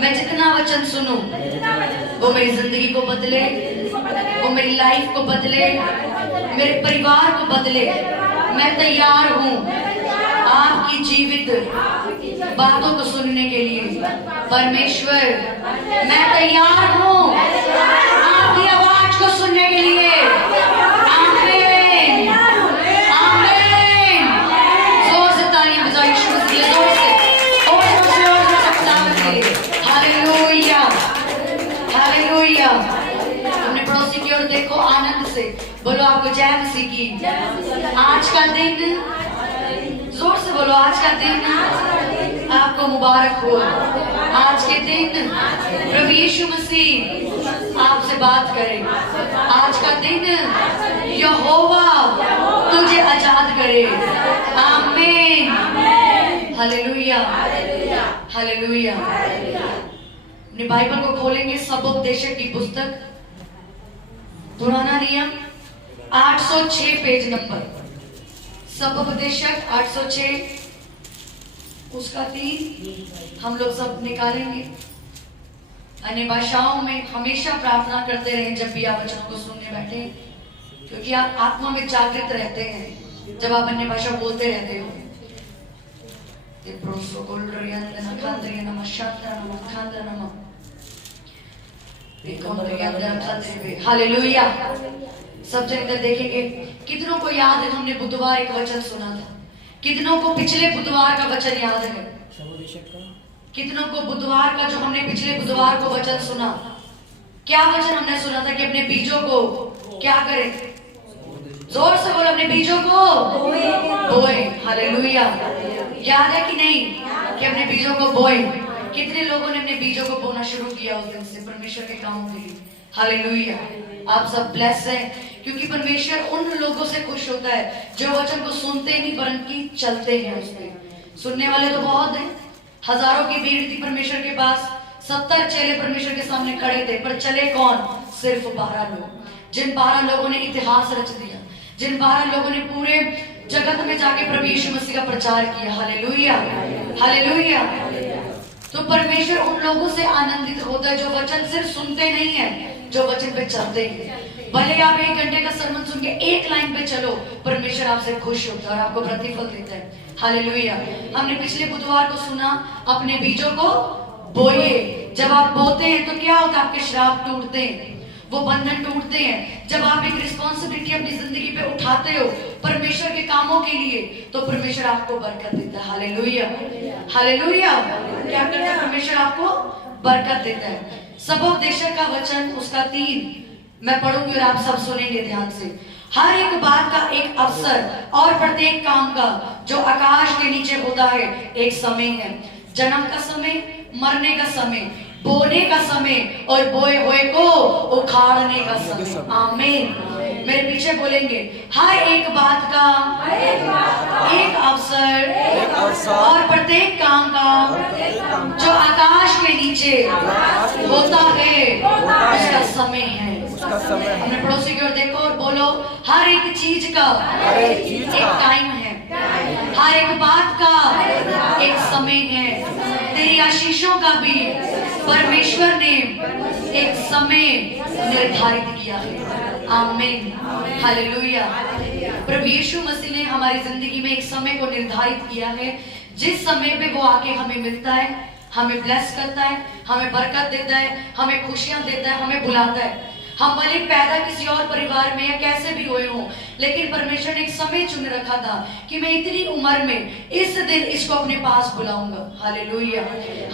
मैं जितना वचन सुनूं वो मेरी जिंदगी को बदले, वो मेरी लाइफ को बदले, मेरे परिवार को बदले। मैं तैयार हूँ आपकी जीवित बातों को सुनने के लिए। परमेश्वर, मैं तैयार हूँ आपकी आवाज को सुनने के लिए। आमीन, आमीन। जोर से तालियां बजाओ यीशु मसीह, जोर से, और जोर से खुदावंद के लिए। Hallelujah, hallelujah. अपने पड़ोसी की ओर देखो, आनंद से बोलो, आपको जय मसीह की। आज का दिन, जोर से बोलो, आज का दिन आपको मुबारक हो। आज के दिन प्रभु यीशु मसीह आपसे बात करे। आज का दिन यहोवा तुझे आजाद करे। आमीन, हालेलुया, हालेलुया। अपनी बाइबल को खोलेंगे, सबोपदेशक की पुस्तक, पुराना नियम 806 पेज नंबर। सबोपदेशक 806 उसका 3 हम लोग सब निकालेंगे। अन्य भाषाओं में हमेशा प्रार्थना करते रहे जब भी आप वचनों को सुनने बैठे, क्योंकि आप आत्मा में जागृत रहते हैं जब आप अन्य भाषा बोलते रहते हो। हालेलुया। सब जगह देखेंगे। कितनों को याद है हमने बुधवार एक वचन सुना था? कितनों को पिछले बुधवार का वचन याद है? कितनों को बुधवार का जो हमने पिछले बुधवार को वचन सुना, क्या वचन हमने सुना था? कि अपने बीजों को क्या करें? जोर से बोलो, अपने बीजों को बोए। हालेलुया। याद है कि नहीं कि अपने बीजों को बोए? कितने लोगों ने अपने बीजों को बोना शुरू किया उस दिन से परमेश्वर के कामों के लिए? हालेलुया। आप सब ब्लेस हैं, क्योंकि परमेश्वर उन लोगों से खुश होता है जो वचन को सुनते नहीं बल्कि चलते हैं उसमें। सुनने वाले तो बहुत हैं, हजारों की भीड़ थी परमेश्वर के पास। 70 चेले परमेश्वर के सामने खड़े थे, पर चले कौन? सिर्फ 12 लोग। जिन 12 लोगों ने इतिहास रच दिया, जिन 12 लोगों ने पूरे जगत में जाके प्रभु यीशु मसीह का प्रचार किया। Hallelujah, hallelujah. तो परमेश्वर उन लोगों से आनंदित होता है जो वचन सिर्फ सुनते नहीं है, जो वचन पे चलते हैं। भले आप 1 घंटे का सरमन सुन के एक लाइन पे चलो, परमेश्वर आपसे खुश होता है और आपको प्रतिफल देता है। हालेलुया। हमने पिछले बुधवार को सुना, अपने बीजों को बोए। जब आप बोते हैं तो क्या होता है? आपके श्राप टूटते हैं, वो बंधन टूटते हैं। जब आप एक रिस्पॉन्सिबिलिटी अपनी जिंदगी पे उठाते हो परमेश्वर के कामों के लिए, तो परमेश्वर आपको बरकत देता है। Hallelujah, hallelujah. क्या करता है परमेश्वर? आपको बरकत देता है। सबोपदेशक का वचन उसका 3 मैं पढ़ूंगी और आप सब सुनेंगे ध्यान से। हर एक बात का एक अवसर और प्रत्येक काम का जो आकाश के नीचे होता है एक समय है। जन्म का समय, मरने का समय, बोने का समय और बोए हुए को उखाड़ने का समय। आमीन। मेरे पीछे बोलेंगे, हर एक बात का एक अवसर और प्रत्येक काम का जो आकाश के नीचे होता है उसका समय है। अपने पड़ोसी की ओर देखो और बोलो, हर एक चीज का एक टाइम है, हर एक बात का एक समय है। तेरी आशीषों का भी परमेश्वर ने एक समय निर्धारित किया है। आमीन, हालेलुया। प्रभु यीशु मसीह ने हमारी जिंदगी में एक समय को निर्धारित किया है, जिस समय पे वो आके हमें मिलता है, हमें ब्लेस करता है, हमें बरकत देता है, हमें खुशियां देता है, हमें बुलाता है। हम भले पैदा किसी और परिवार में या कैसे भी हुए हों, लेकिन परमेश्वर ने एक समय चुन रखा था कि मैं इतनी उम्र में इस दिन इसको अपने पास बुलाऊंगा। हालेलुया।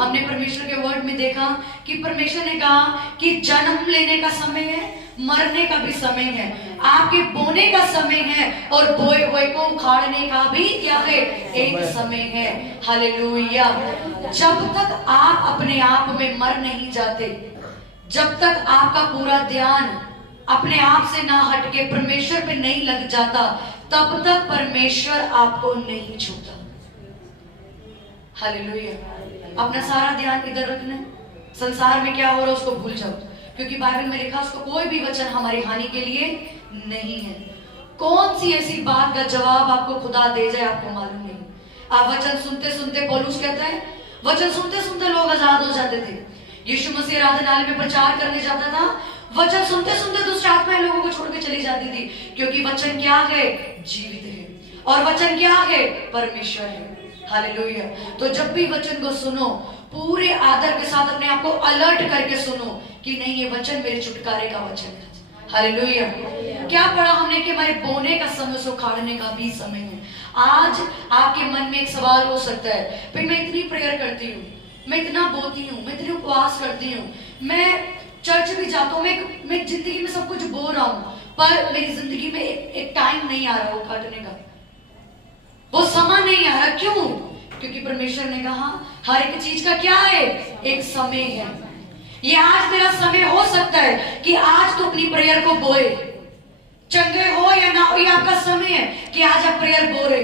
हमने परमेश्वर के वर्ड में देखा कि परमेश्वर ने कहा कि जन्म लेने का समय है, मरने का भी समय है, आपके बोने का समय है और बोए हुए को उखाड़ने का भी क्या है? एक समय है। हालेलुया। जब तक आप अपने आप में मर नहीं जाते, जब तक आपका पूरा ध्यान अपने आप से ना हटके परमेश्वर पे नहीं लग जाता, तब तक परमेश्वर आपको नहीं छूता। हालेलुया। अपना सारा ध्यान इधर रखना, संसार में क्या हो रहा है उसको भूल जाओ, क्योंकि बाइबल में लिखा उसको कोई भी वचन हमारी हानि के लिए नहीं है। कौन सी ऐसी बात का जवाब आपको खुदा दे जाए आपको मालूम नहीं। आप वचन सुनते सुनते पौलुस कहता है वचन सुनते सुनते लोग आजाद हो जाते थे। यीशु मसीह आराधनालय में प्रचार करने जाता था, वचन सुनते सुनते दुष्ट आत्माएं लोगों को छोड़ के चली जाती थी, क्योंकि वचन क्या है? जीवित है। और वचन क्या है? परमेश्वर है। हालेलुया। तो जब भी वचन को सुनो, पूरे आदर के साथ अपने आप को अलर्ट करके सुनो कि नहीं, ये वचन मेरे छुटकारे का वचन है। हालेलुया। क्या पढ़ा हमने कि हमारे बोने का समय, सुखाड़ने का भी समय है। आज आपके मन में एक सवाल हो सकता है, भाई मैं इतनी प्रेयर करती हूँ, मैं इतना बोलती हूँ, मैं इतनी उपवास करती हूँ, मैं चर्च भी जाता हूँ, मैं जिंदगी में सब कुछ बो रहा हूँ, पर मेरी जिंदगी में एक टाइम नहीं आ रहा वो काटने का, वो समय नहीं आ रहा। क्यों? क्योंकि परमेश्वर ने कहा हर एक चीज का क्या है? एक समय है। ये आज मेरा समय हो सकता है कि आज तो अपनी प्रेयर को बोए, चंगे हो या ना हो, ये आपका समय है कि आज आप प्रेयर बो रहे,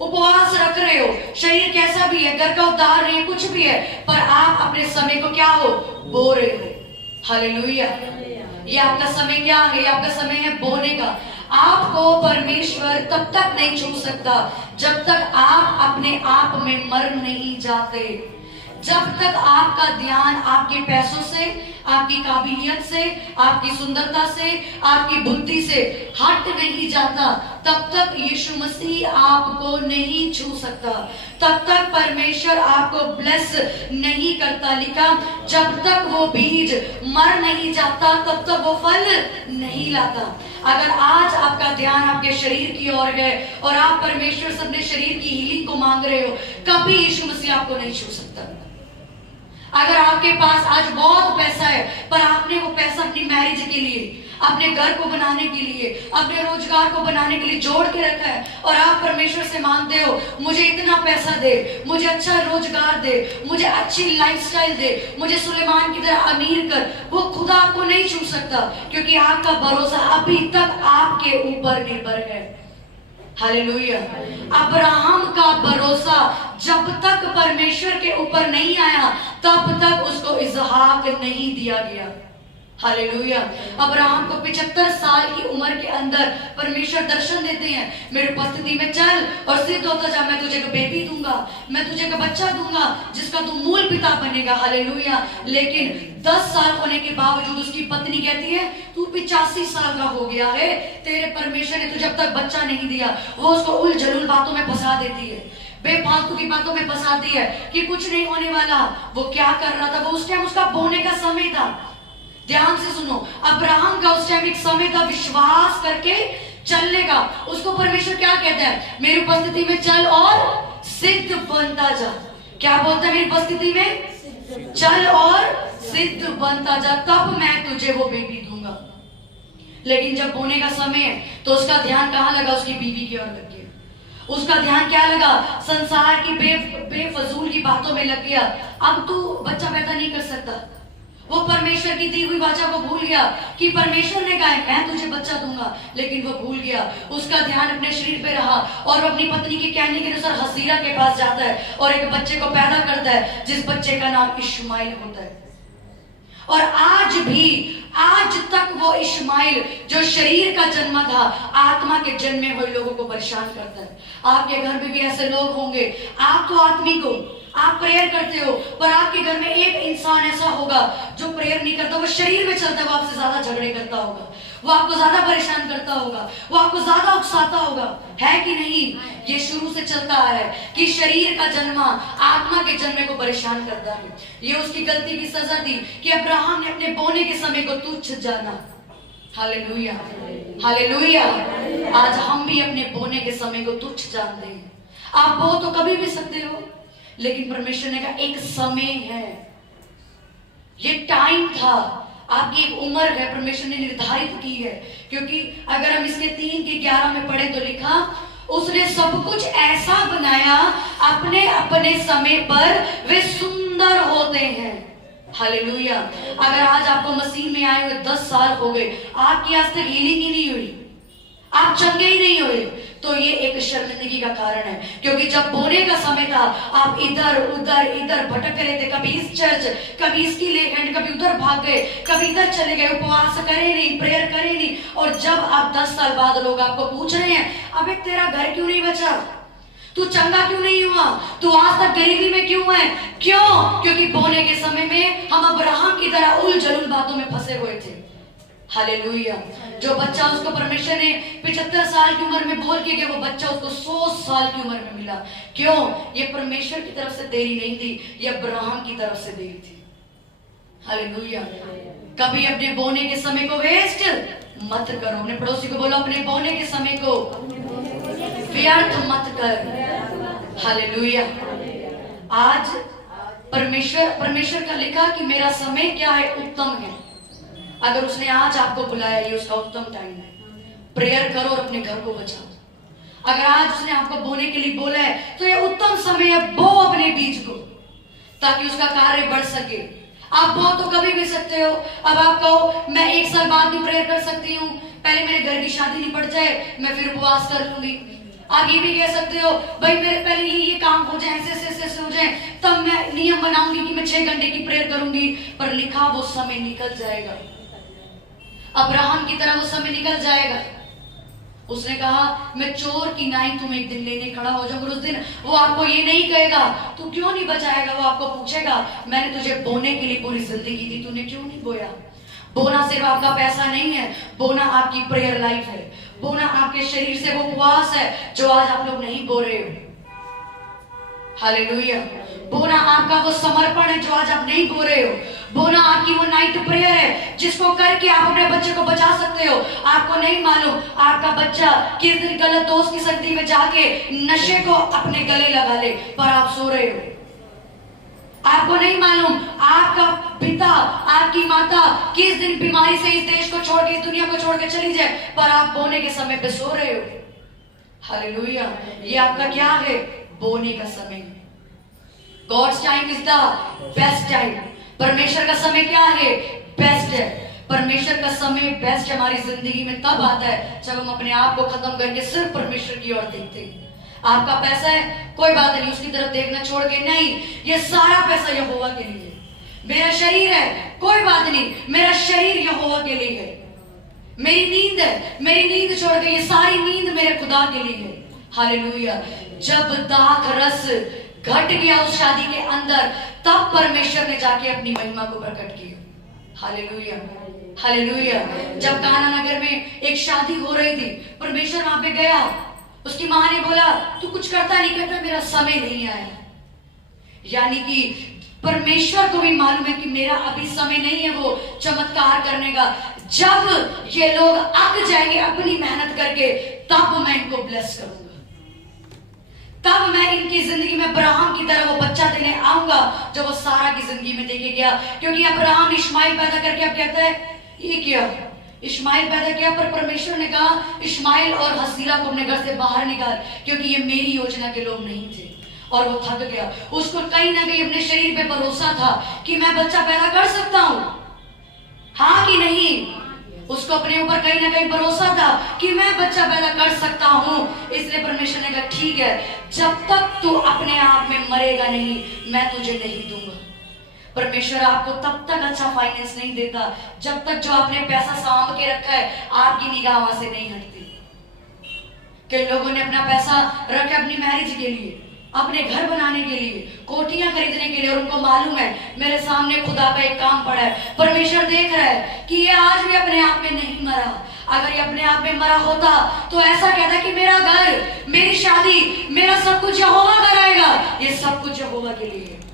उपवास रख रहे हो, शरीर कैसा भी है, घर का उद्धार नहीं, कुछ भी है, पर आप अपने समय को क्या हो? बो रहे हो। हालेलुया। ये आपका समय क्या है? ये आपका समय है बोने का। आपको परमेश्वर तब तक नहीं छू सकता जब तक आप अपने आप में मर नहीं जाते, जब तक आपका ध्यान आपके पैसों से, आपकी काबिलियत से, आपकी सुंदरता से, आपकी बुद्धि से हट नहीं जाता, तब तक यीशु मसीह आपको नहीं छू सकता, तब तक परमेश्वर आपको ब्लेस नहीं करता। लिखा, जब तक वो बीज मर नहीं जाता तब तक वो फल नहीं लाता। अगर आज आपका ध्यान आपके शरीर की ओर है और आप परमेश्वर से अपने शरीर की हीलिंग को मांग रहे हो, कभी यीशु मसीह आपको नहीं छू सकता। अगर आपके पास आज बहुत पैसा है, पर आपने वो पैसा अपनी मैरिज के लिए, अपने घर को बनाने के लिए, अपने रोजगार को बनाने के लिए जोड़ के रखा है, और आप परमेश्वर से मांगते हो मुझे इतना पैसा दे, मुझे अच्छा रोजगार दे, मुझे अच्छी लाइफस्टाइल दे, मुझे सुलेमान की तरह अमीर कर, वो खुदा आपको नहीं छू सकता, क्योंकि आपका भरोसा अभी तक आपके ऊपर निर्भर है। हालेलुया। अब्राहम का भरोसा जब तक परमेश्वर के ऊपर नहीं आया तब तक उसको इसहाक नहीं दिया गया। हालेलुया। अब्राहम को 75 साल की उम्र के अंदर परमेश्वर दर्शन देते हैं, मेरे उपस्थिति में चल और सिद्ध होता जा, मैं तुझे एक बेबी दूंगा, मैं तुझे एक बच्चा दूंगा जिसका तू मूल पिता बनेगा। हालेलुया। लेकिन 10 साल होने के बावजूद उसकी पत्नी कहती है तू 85 साल का हो गया है, तेरे परमेश्वर ने तुझे अब तक बच्चा नहीं दिया। वो उसको उल जलूल बातों में फंसा देती है, बेफालतू की बातों में फंसाती है कि कुछ नहीं होने वाला। वो क्या कर रहा था? वो उस टाइम उसका बोने का समय था। ध्यान से सुनो, अब्राहम का उस टाइम एक समय था विश्वास करके चलने का। उसको परमेश्वर क्या कहता है? मेरी उपस्थिति में चल और सिद्ध बनता जा। क्या बोलता है? मेरी उपस्थिति में चल और सिद्ध बनता जा, तब मैं तुझे वो बेबी दूंगा। लेकिन जब बोने का समय है तो उसका ध्यान कहाँ लगा? उसकी बीवी की ओर लग गया। उसका ध्यान क्या लगा? संसार की बेफजूल की बातों में लग गया। अब तू बच्चा पैदा नहीं कर सकता। वो परमेश्वर की दी हुई वाचा को भूल गया कि परमेश्वर ने कहा मैं तुझे बच्चा दूंगा, लेकिन वो भूल गया। उसका ध्यान अपने शरीर पे रहा और अपनी पत्नी के कहने के अनुसार हसीरा के पास जाता है और एक बच्चे को पैदा करता है, जिस बच्चे का नाम इश्माइल होता है। और आज तक वो इश्माइल जो शरीर का जन्म था, आत्मा के जन्मे हुए लोगों को परेशान करता है। आपके घर में भी ऐसे लोग होंगे, आप तो आत्मिक हो, आप प्रेयर करते हो, पर आपके घर में एक इंसान ऐसा होगा जो प्रेयर नहीं करता, वो शरीर में चलता है, वो आपसे ज्यादा झगड़े करता होगा, वो आपको ज्यादा परेशान करता होगा, वो आपको ज्यादा उकसाता होगा, है कि नहीं? ये शुरू से चलता आ रहा है कि शरीर का जन्म आत्मा के जन्मे को परेशान करता है। ये उसकी गलती की सजा थी कि अब्राहम ने अपने बोने के समय को तुच्छ जाना। Hallelujah, hallelujah. आज हम भी अपने बोने के समय को तुच्छ जानते हैं। आप बो तो कभी भी सकते हो, लेकिन परमेश्वर ने कहा एक समय है, ये टाइम था, आपकी एक उम्र है, परमेश्वर ने निर्धारित की है। क्योंकि अगर हम इसके 3:11 में पढ़े तो लिखा, उसने सब कुछ ऐसा बनाया अपने अपने समय पर वे सुंदर होते हैं। हालेलुया। अगर आज आपको मसीह में आए हुए 10 साल हो गए, आपकी आज तक हीलिंग ही नहीं हुई, आप चंगे ही नहीं हुए, तो ये एक शर्मिंदगी का कारण है। क्योंकि जब बोने का समय था, आप इधर उधर भटक रहे थे, कभी इस चर्च, कभी इसकी लेखन, कभी उधर भाग गए, कभी इधर चले गए, उपवास करे नहीं, प्रेयर करे नहीं। और जब आप 10 साल बाद लोग आपको पूछ रहे हैं अबे तेरा घर क्यों नहीं बचा, तू चंगा क्यों नहीं हुआ? तू आज तक गरीबी में क्यों है? क्यों? क्योंकि बोने के समय में हम अब्राहम की तरह उल जलूल बातों में फंसे हुए थे। हालेलुया। जो बच्चा उसको परमेश्वर ने 75 साल की उम्र में बोल के गया, वो बच्चा उसको 100 साल की उम्र में मिला। क्यों? ये परमेश्वर की तरफ से देरी नहीं थी, ये अब्राहम की तरफ से देरी थी। हालेलुया। कभी अपने बोने के समय को वेस्ट मत करो। अपने पड़ोसी को बोलो, अपने बोने के समय को व्यर्थ मत कर। हालेलुया। आज परमेश्वर का लिखा कि मेरा समय क्या है? उत्तम है। अगर उसने आज आपको बुलाया, ये उसका उत्तम टाइम है। प्रेयर करो और अपने घर को बचाओ। अगर आज उसने आपको बोने के लिए बोला है, तो ये उत्तम समय है, बो अपने बीज को, ताकि उसका कार्य बढ़ सके। आप बो तो कभी भी सकते हो। अब आप कहो मैं 1 साल बाद भी प्रेयर कर सकती हूँ, पहले मेरे घर की शादी निपट जाए, मैं फिर उपवास कर लूंगी। आप ये भी कह सकते हो, भाई मेरे पहले ये काम हो जाए, ऐसे हो जाए, तब मैं नियम बनाऊंगी कि मैं 6 घंटे की प्रेयर करूंगी। पर लिखा वो समय निकल जाएगा। अब्राहम की तरह वो समय निकल जाएगा। उसने कहा मैं चोर की नाई तुम एक दिन लेने खड़ा हो जाऊंगा। उस दिन वो आपको ये नहीं कहेगा तू क्यों नहीं बचाएगा, वो आपको पूछेगा मैंने तुझे बोने के लिए पूरी जिंदगी दी, तूने क्यों नहीं बोया? बोना सिर्फ आपका पैसा नहीं है, बोना आपकी प्रेयर लाइफ है, बोना आपके शरीर से वो उपवास है जो आज आप लोग नहीं बो रहे हो। हालेलुया। बोना आपका वो समर्पण है जो आज आप नहीं बो रहे हो। बोना आपकी वो नाइट प्रेयर है जिसको करके आप अपने बच्चे को बचा सकते हो। आपको नहीं मालूम आपका बच्चा किस दिन गलत दोस्त की संगति में जाके नशे को अपने गले लगा ले, पर आप सो रहे हो। आपको नहीं मालूम आपका पिता, आपकी माता किस दिन बीमारी से इस देश को छोड़ के, इस दुनिया को छोड़ के चली जाए, पर आप बोने के समय पे सो रहे हो। हालेलुया। ये आपका क्या है? बोने का समय। God's time is the best time. परमेश्वर का समय क्या है? बेस्ट है। परमेश्वर का समय बेस्ट हमारी जिंदगी में तब आता है जब हम अपने आप को खत्म करके सिर्फ परमेश्वर की ओर देखते हैं। आपका पैसा है, कोई बात नहीं, उसकी तरफ देखना छोड़ के नहीं, ये सारा पैसा यहोवा के लिए है। मेरा शरीर है, कोई बात नहीं, मेरा शरीर यहोवा के लिए है। मेरी नींद है, मेरी नींद छोड़ के ये सारी नींद मेरे खुदा के लिए है। हालेलुया। जब दाख रस घट गया उस शादी के अंदर, तब परमेश्वर ने जाके अपनी महिमा को प्रकट किया। हालेलुया। हालेलुया। जब काना नगर में एक शादी हो रही थी, परमेश्वर वहां पे गया, उसकी मां ने बोला तू कुछ करता नहीं करता, मेरा समय नहीं आया। यानी कि परमेश्वर को भी मालूम है कि मेरा अभी समय नहीं है वो चमत्कार करने का। जब ये लोग अक जाएंगे अपनी मेहनत करके, तब मैं इनको ब्लेस करूंगा, तब मैं इनकी जिंदगी में अब्राहम की तरह वो बच्चा देने आऊंगा जो वो सारा की जिंदगी में देके गया। क्योंकि अब्राहम इश्माइल पैदा करके अब कहता है ये किया, इश्माइल पैदा किया, पर परमेश्वर ने कहा इश्माइल और हसीरा को अपने घर से बाहर निकाल, क्योंकि ये मेरी योजना के लोग नहीं थे। और वो थक गया। उसको कहीं ना कहीं अपने शरीर पे भरोसा था कि मैं बच्चा पैदा कर सकता हूं, हाँ कि नहीं। उसको अपने ऊपर कहीं ना कहीं भरोसा था कि मैं बच्चा पैदा कर सकता हूं। इसलिए परमेश्वर ने कहा ठीक है, जब तक तू अपने आप में मरेगा नहीं, मैं तुझे नहीं दूंगा। परमेश्वर आपको तब तक अच्छा फाइनेंस नहीं देता जब तक जो आपने पैसा सांभ के रखा है आपकी निगाह वहां से नहीं हटती। कई लोगों ने अपना पैसा रखा अपनी मैरिज के लिए, अपने घर बनाने के लिए, कोठियां खरीदने के लिए, और उनको मालूम है मेरे सामने खुदा का एक काम पड़ा है। परमेश्वर देख रहा है कि ये आज भी अपने आप में नहीं मरा। अगर ये अपने आप में मरा होता तो ऐसा कहता कि मेरा घर, मेरी शादी, मेरा सब कुछ यहोवा कराएगा। ये सब कुछ यहोवा के लिए है।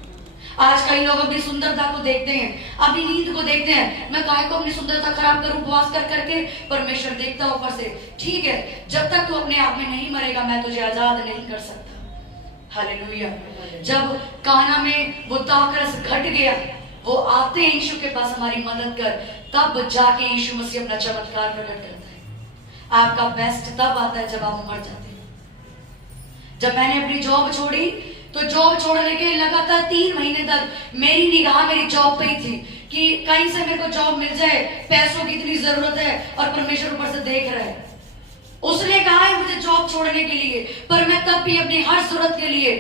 आज कई लोग अपनी सुंदरता को देखते हैं, अपनी नींद को देखते हैं, मैं काय को अपनी सुंदरता खराब करूं उपवास कर करके। परमेश्वर देखता ऊपर से, ठीक है, जब तक तू अपने आप में नहीं मरेगा मैं तुझे आजाद नहीं कर सकता। हालेलुया। जब काना में वो दाखरस घट गया, वो आते हैं यीशु के पास हमारी मदद कर, तब जाके यीशु मसीह अपना चमत्कार प्रकट करता है। आपका बेस्ट तब आता है जब आप मर जाते हैं। जब मैंने अपनी जॉब छोड़ी तो जॉब छोड़ने के लगातार 3 महीने तक मेरी निगाह मेरी जॉब पे ही थी कि कहीं से मेरे को जॉब मिल जाए, पैसों की इतनी जरूरत है और परमेश्वर ऊपर से देख रहा है। उसने कहा है मुझे जॉब छोड़ने के लिए, पर मैं तब भी अपनी हर जरूरत के लिए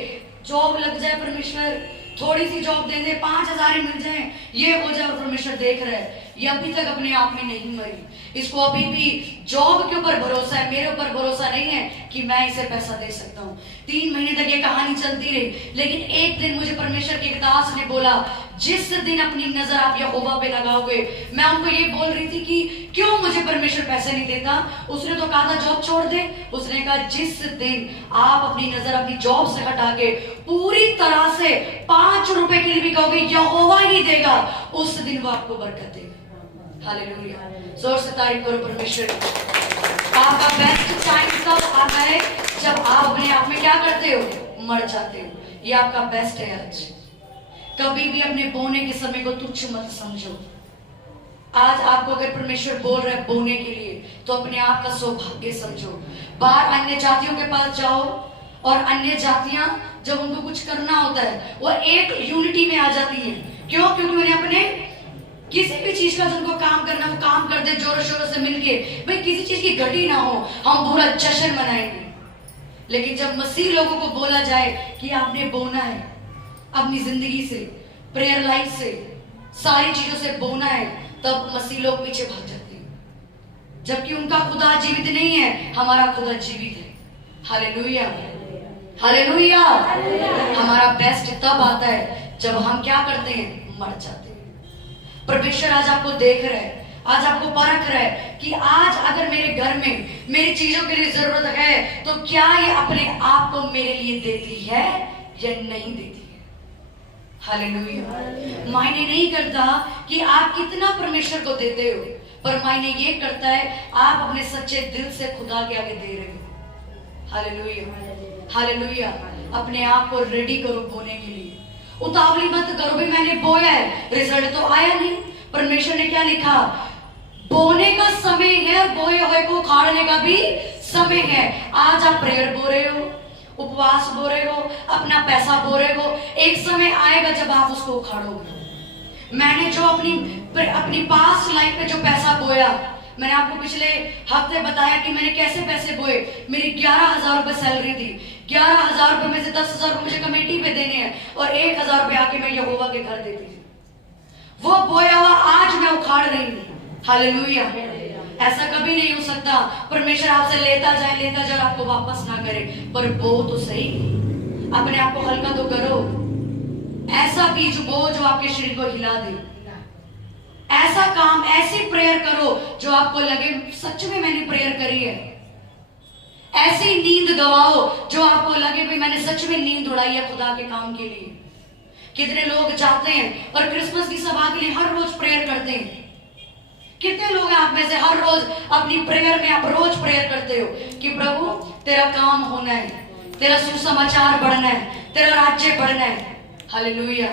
जॉब लग जाए, परमेश्वर थोड़ी सी जॉब दे दे, 5,000 मिल जाए, ये हो जाए, और परमेश्वर देख रहा है। ये अभी तक अपने आप में नहीं मरी। इसको अभी भी जॉब के ऊपर भरोसा है, मेरे ऊपर भरोसा नहीं है कि मैं इसे पैसा दे सकता हूँ। 3 महीने तक ये कहानी चलती रही, लेकिन एक दिन मुझे परमेश्वर के एक दास ने बोला, जिस दिन अपनी नजर आप यहोवा पे लगाओगे, मैं उनको ये बोल रही थी कि क्यों मुझे परमेश्वर पैसे नहीं देता। उसने तो कहा था जॉब छोड़ दे। उसने कहा जिस दिन आप अपनी नजर अपनी जॉब से हटा के पूरी तरह से 5 रुपए के लिए भी कहोगे यहोवा ही देगा, उस दिन वो आपको बरकत देगा। हालेलुया। जोर से तारीफ करो परमेश्वर। आपका बेस्ट टाइम तब आता है जब आप अपने आप में क्या करते हो, मर जाते हो। ये आपका बेस्ट है आज। कभी भी अपने बोने के समय को तुच्छ मत समझो। आज आपको अगर परमेश्वर बोल रहा है बोने के लिए, तो अपने आप का सौभाग्य समझो। बाहर अन्य जातियों के पास जाओ, और अन्य जातियां जब उनको कुछ करना होता है वो एक यूनिटी में आ जाती हैं। क्यों? क्योंकि उन्हें अपने किसी भी चीज का जिनको काम करना वो काम कर दे जोरों शोरों से मिलके, भाई किसी चीज की घटी ना हो, हम पूरा जश्न मनाएंगे। लेकिन जब मसीह लोगों को बोला जाए कि आपने बोना है, अपनी जिंदगी से, प्रेयर लाइफ से, सारी चीजों से बोना है, तब मसीह लोग पीछे भाग जाते हैं। जबकि उनका खुदा जीवित नहीं है, हमारा खुदा जीवित है। Hallelujah, hallelujah. हमारा बेस्ट तब आता है जब हम क्या करते हैं, मर जाते हैं। परमेश्वर आज आपको देख रहा है, आज आपको परख रहा है कि आज अगर मेरे घर में मेरी चीजों के लिए जरूरत है, तो क्या ये अपने आप को मेरे लिए देती है या नहीं देती है। हालेलुया। मायने नहीं करता कि आप कितना परमेश्वर को देते हो, पर मायने ये करता है आप अपने सच्चे दिल से खुदा के आगे दे रहे हो। Hallelujah, hallelujah. अपने आप को रेडी करो बोने के लिए। उतावली मत करो, भी मैंने बोया है, रिजल्ट तो आया नहीं। परमेश्वर ने क्या लिखा, बोने का समय है और बोए हुए को उखाड़ने का भी समय है। आज आप प्रेयर बो रहे हो, उपवास बो रहे हो, अपना पैसा बो रहे हो, एक समय आएगा जब आप उसको उखाड़ोगे। मैंने जो अपनी पास्ट लाइफ में जो पैसा बोया, मैंने आपको पिछले हफ्ते बताया कि मैंने कैसे पैसे बोए। मेरी 11,000 रुपए सैलरी थी, 11,000 रुपए में से 10,000 रुपए मुझे कमेटी पे देने हैं, और 1,000 रुपए आके मैं यहोवा के घर देती थी। वो बोया हुआ आज मैं उखाड़ रही हूँ। हालेलुया। ऐसा कभी नहीं हो सकता परमेश्वर आपसे लेता जाए और आपको वापस ना करे, पर बो तो सही, अपने आप को हल्का तो करो। ऐसा बीज बो जो आपके शरीर को हिला दे। ऐसा काम, ऐसी प्रेयर करो जो आपको लगे सच में मैंने प्रेयर करी है। ऐसी नींद गवाओ जो आपको लगे भी मैंने सच में नींद उड़ाई है खुदा के काम के लिए। कितने लोग जाते हैं और क्रिसमस की सभा के लिए हर रोज प्रेयर करते हैं। कितने लोग हैं आप में से हर रोज अपनी प्रेयर में आप रोज प्रेयर करते हो कि प्रभु तेरा काम होना है, तेरा सुसमाचार बढ़ना है, तेरा राज्य बढ़ना है। हालेलुया।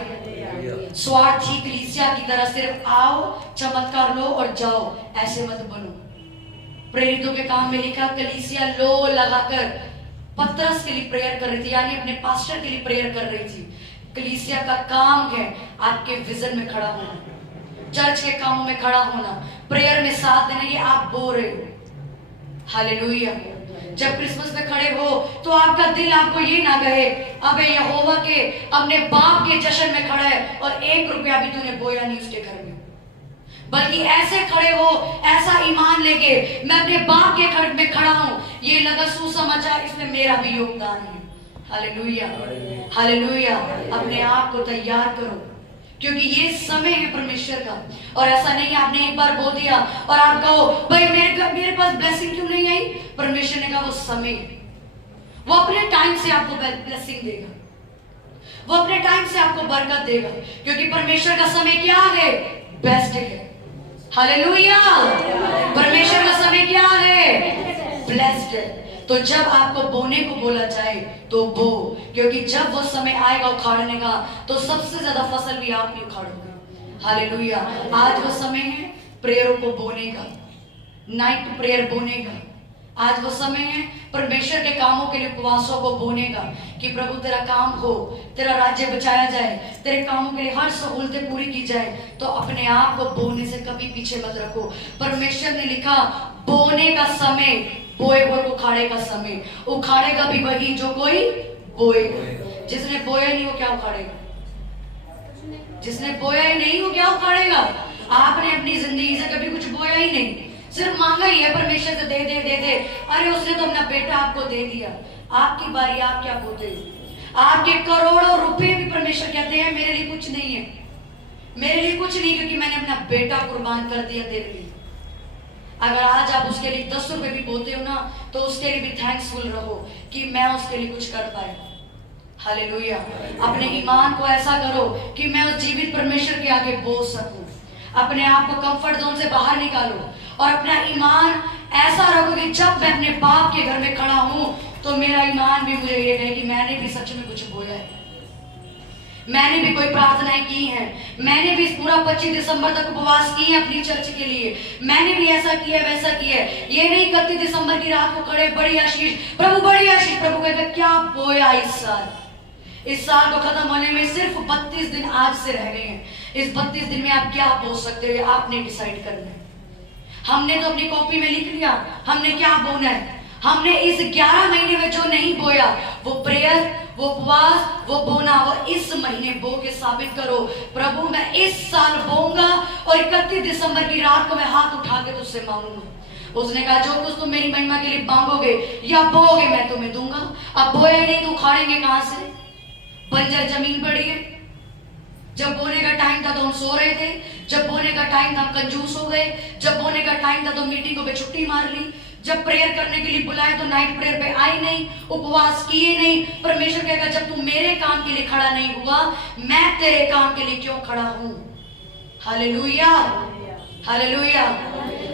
स्वार्थी कलीसिया की तरह सिर्फ आओ, चमत्कार लो और जाओ, ऐसे मत बनो। प्रेरितों के काम में लिखा कलीसिया लो लगाकर पतरस के लिए प्रेयर कर रही थी, यानी अपने पास्टर के लिए प्रेयर कर रही थी। कलीसिया का काम है आपके विजन में खड़ा होना, चर्च के कामों में खड़ा होना, प्रेयर में साथ देना। ये आप बो रहे हो। हालेलुया। जब क्रिसमस में खड़े हो तो आपका दिल आपको ये ना कहे अबे यहोवा के अपने बाप के जश्न में खड़ा है और 1 रुपया भी तूने बोया नहीं उसके घर में, बल्कि ऐसे खड़े हो, ऐसा ईमान लेके मैं अपने बाप के घर में खड़ा हूं, ये लगा सुसमाचार, इसमें मेरा भी योगदान है। Hallelujah, hallelujah. अपने आप को तैयार करो, क्योंकि ये समय है परमेश्वर का। और ऐसा नहीं आपने एक बार बोल दिया और आप कहो भाई मेरे पास ब्लेसिंग क्यों नहीं आई। परमेश्वर ने कहा वो समय, वो अपने टाइम से आपको ब्लेसिंग देगा, वो अपने टाइम से आपको बरकत देगा, क्योंकि परमेश्वर का समय क्या है, बेस्ट है। हालेलुया। परमेश्वर का समय क्या है, ब्लेस्ड है। तो जब आपको बोने को बोला जाए तो बो, क्योंकि जब वो समय आएगा उखाड़ने का तो सबसे ज्यादा फसल भी आप ही उखाड़ोगे। हालेलुया। आज वो समय है प्रेयरों को बोने का, नाइट प्रेयर बोने का। आज वो समय है परमेश्वर के कामों के लिए उपवासों को बोने का, कि प्रभु तेरा काम हो, तेरा राज्य बचाया जाए, तेरे कामों के लिए हर सहूलतें पूरी की जाए। तो अपने आप को बोने से कभी पीछे मत रखो। परमेश्वर ने लिखा बोने का समय, बोए हुए को उखाड़े का समय। उखाड़ेगा भी वही जो कोई बोएगा। जिसने बोया नहीं वो क्या उखाड़ेगा, जिसने बोया ही नहीं वो क्या उखाड़ेगा। आपने अपनी जिंदगी से कभी कुछ बोया ही नहीं, सिर्फ मांगा ही है परमेश्वर से, दे दे दे दे। अरे उसने तो अपना बेटा आपको दे दिया, आपकी बारी, आप क्या बोलते हो? आपके करोड़ों रुपए भी परमेश्वर कहते हैं मेरे लिए कुछ नहीं है, मेरे लिए कुछ नहीं, क्योंकि मैंने अपना बेटा कुर्बान कर दिया तेरे लिए। अगर आज आप उसके लिए 10 रुपए भी बोलते हो ना, तो उसके लिए भी थैंक्सफुल रहो कि मैं उसके लिए कुछ कर पाया। हालेलुया। अपने ईमान को ऐसा करो कि मैं उस जीवित परमेश्वर के आगे बोल सकूं। अपने आप को कंफर्ट जोन से बाहर निकालो और अपना ईमान ऐसा रखो कि जब मैं अपने बाप के घर में खड़ा हूं तो मेरा ईमान भी मुझे ये कहे कि मैंने भी सच में कुछ बोला है, मैंने भी कोई प्रार्थनाएं की हैं, मैंने भी पूरा 25 दिसंबर तक उपवास किए हैं अपनी चर्च के लिए, मैंने भी ऐसा किया वैसा किया। ये नहीं 31 दिसंबर की रात को खड़े बड़ी आशीष प्रभु, बड़ी आशीष प्रभु कहकर क्या बोया इस साल को खत्म होने में सिर्फ 32 दिन आज से रह गए हैं। इस 32 दिन में आप क्या बोल सकते हो, आपने डिसाइड करना है। हमने तो अपनी कॉपी में लिख लिया हमने क्या बोना है। हमने इस 11 महीने में जो नहीं बोया, वो प्रेयर, वो उपवास, वो बोना, वो इस महीने बो के साबित करो, प्रभु मैं इस साल बोऊंगा और 31 दिसंबर की रात को मैं हाथ उठा के तुझसे मांगूंगा। उसने कहा जो कुछ तुम मेरी महिमा के लिए मांगोगे या बोओगे मैं तुम्हें दूंगा। अब बोया ही नहीं तो उखाड़ेंगे कहां से? बंजर जमीन पड़ी है। जब बोने का टाइम था तो हम सो रहे थे, जब बोने का टाइम था हम कंजूस हो गए, जब बोने का टाइम था तो मीटिंगों पे छुट्टी मार ली, जब प्रेयर करने के लिए बुलाए तो नाइट प्रेयर पे आई नहीं, उपवास किए नहीं। परमेश्वर कहेगा जब तू मेरे काम के लिए खड़ा नहीं हुआ, मैं तेरे काम के लिए क्यों खड़ा हूं? Hallelujah, hallelujah.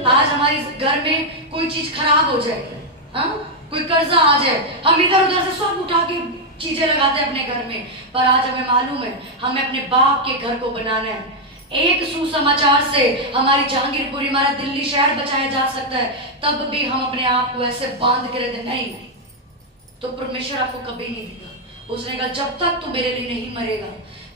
आज हमारे घर में कोई चीज खराब हो जाए, हाँ, कोई कर्जा आ जाए, हम इधर उधर से सब उठा के चीजें लगाते हैं अपने घर में, पर आज हमें मालूम है हमें अपने बाप के घर को बनाना है। एक सुसमाचार से हमारी जहांगीरपुरी, हमारा दिल्ली शहर बचाया जा सकता है, तब भी हम अपने आप को ऐसे बांध के रहते नहीं, तो परमेश्वर आपको कभी नहीं देगा। उसने कहा जब तक तू मेरे लिए नहीं मरेगा,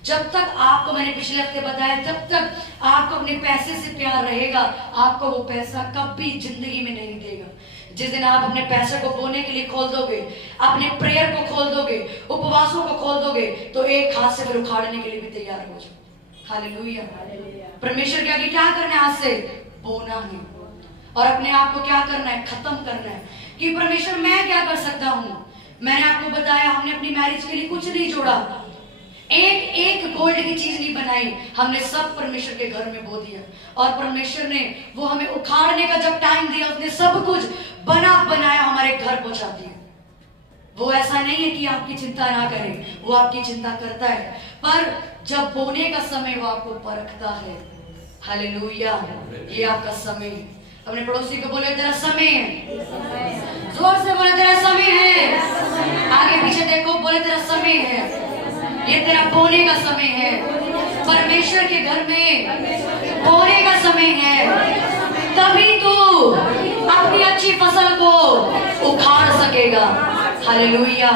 जब तक आपको, मैंने पिछले हफ्ते बताया, जब तक आपको अपने पैसे से प्यार रहेगा, आपको वो पैसा कभी जिंदगी में नहीं देगा। जिस दिन आप अपने पैसे को बोने के लिए खोल दोगे, अपने प्रेयर को खोल दोगे, उपवासों को खोल दोगे, तो एक हाथ से फिर उखाड़ने के लिए भी तैयार हो जाओ। हालेलुया। परमेश्वर के आगे क्या करना है? आज से बोना है और अपने आप को क्या करना है? खत्म करना है कि परमेश्वर मैं क्या कर सकता हूं। मैंने आपको बताया हमने अपनी मैरिज के लिए कुछ नहीं जोड़ा, एक गोल्ड की चीज नहीं बनाई, हमने सब परमेश्वर के घर में बो दिया। और परमेश्वर ने वो हमें उखाड़ने का जब टाइम दिया, उसने सब कुछ बना बनाया हमारे घर पहुंचा दिया। वो ऐसा नहीं है कि आपकी चिंता ना करे, वो आपकी चिंता करता है, पर जब बोने का समय वो आपको परखता है। हालेलुया। ये आपका समय है। अपने पड़ोसी को बोले तेरा समय है, जोर से बोले तेरा समय है। आगे पीछे देखो, बोले तेरा समय है, ये तेरा बोने का समय है। परमेश्वर के घर में बोने का समय है, तभी तू अपनी अच्छी फसल को उखाड़ सकेगा। हालेलुया।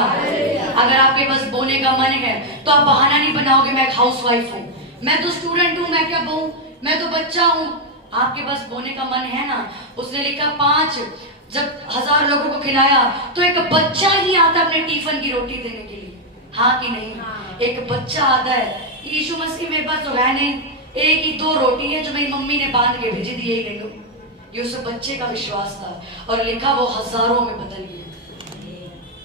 अगर आपके पास बोने का मन है तो आप बहाना नहीं बनाओगे मैं एक हाउसवाइफ हूँ, मैं तो स्टूडेंट हूँ, मैं क्या बोऊं, मैं तो बच्चा हूँ। आपके पास बोने का मन है ना। उसने लिखा 5 जब 1000 लोगों को खिलाया तो एक बच्चा ही आता अपने टिफिन की रोटी देने के लिए, हाँ कि नहीं? एक बच्चा आता है। यीशु मसीह मेरे पास तो है नहीं, एक ही 2 रोटी है जो मेरी मम्मी ने बांध के भेजी दी, यही ले लो। ये उस बच्चे का विश्वास था और लिखा वो हजारों में बदल गया।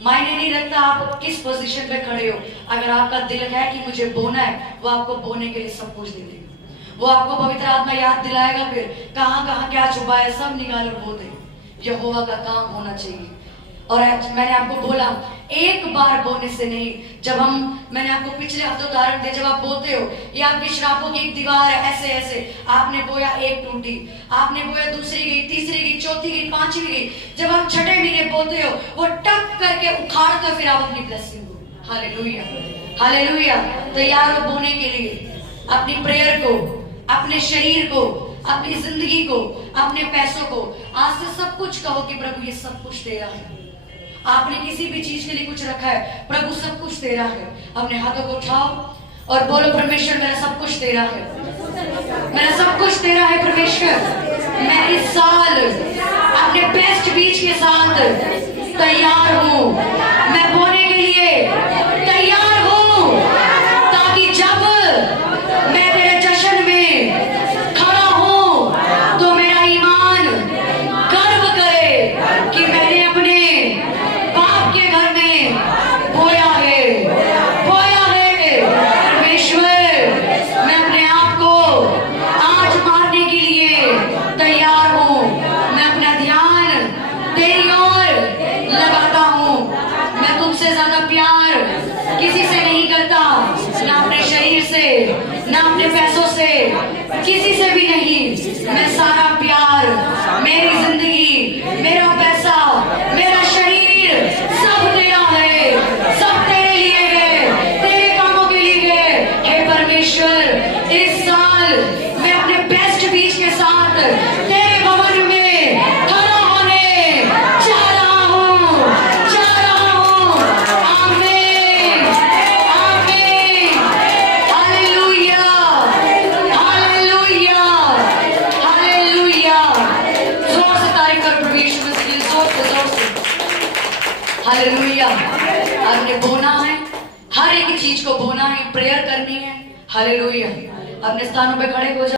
मायने नहीं रखता आप किस पोजीशन पे खड़े हो, अगर आपका दिल है कि मुझे बोना है, वो आपको बोने के लिए सब कुछ दे देगा। वो आपको पवित्र आत्मा याद दिलाएगा, फिर कहां कहां क्या छुपा है सब निकाल कर बो दे। यहोवा का काम होना चाहिए। और मैंने आपको बोला एक बार बोने से नहीं, जब मैंने आपको पिछले हफ्ते उदाहरण दिया, जब आप बोते हो ये आपकी श्रापों की एक दीवार है, ऐसे ऐसे आपने बोया, एक टूटी, आपने बोया, दूसरी गई, तीसरी गई, चौथी गई, पांचवी गई, जब आप 6ठे महीने बोते हो वो टक करके उखाड़ कर फिर आप अपनी ब्लेसिंग हो। Hallelujah, hallelujah. तैयार हो बोने के लिए, अपनी प्रेयर को, अपने शरीर को, अपनी जिंदगी को, अपने पैसों को। आज से सब कुछ कहो कि प्रभु ये सब कुछ तेरा है। आपने किसी भी चीज के लिए कुछ रखा है, प्रभु सब कुछ तेरा है। अपने हाथों को उठाओ और बोलो परमेश्वर मेरा सब कुछ तेरा है, मेरा सब कुछ तेरा है परमेश्वर। मैं इस साल अपने बेस्ट बीज के साथ तैयार हूँ, मैं बोने के लिए तैयार हूँ, ताकि जब मैं तेरे जश्न में खड़ा शरीर से, ना अपने पैसों से, किसी से भी नहीं। मैं सारा प्यार, मेरी जिंदगी, मेरा पैसा, मेरा शरीर सब तेरा है, सब तेरे लिए है, तेरे कामों के लिए है। हे परमेश्वर, इस साल मैं अपने बेस्ट बीच के साथ तेरे भवन में खड़ा होने जा रहा हूँ, जा रहा हूँ। आमीन, आमीन, हालेलुया, हालेलुया, हालेलुया। जोर से तारीफ कर प्रभु यीशु मसीह की, जोर से हालेलुया। आपने बोना है, हर एक चीज को बोना है, प्रेयर करनी है। हालेलुया। अपने स्थानों पे खड़े हो जाओ।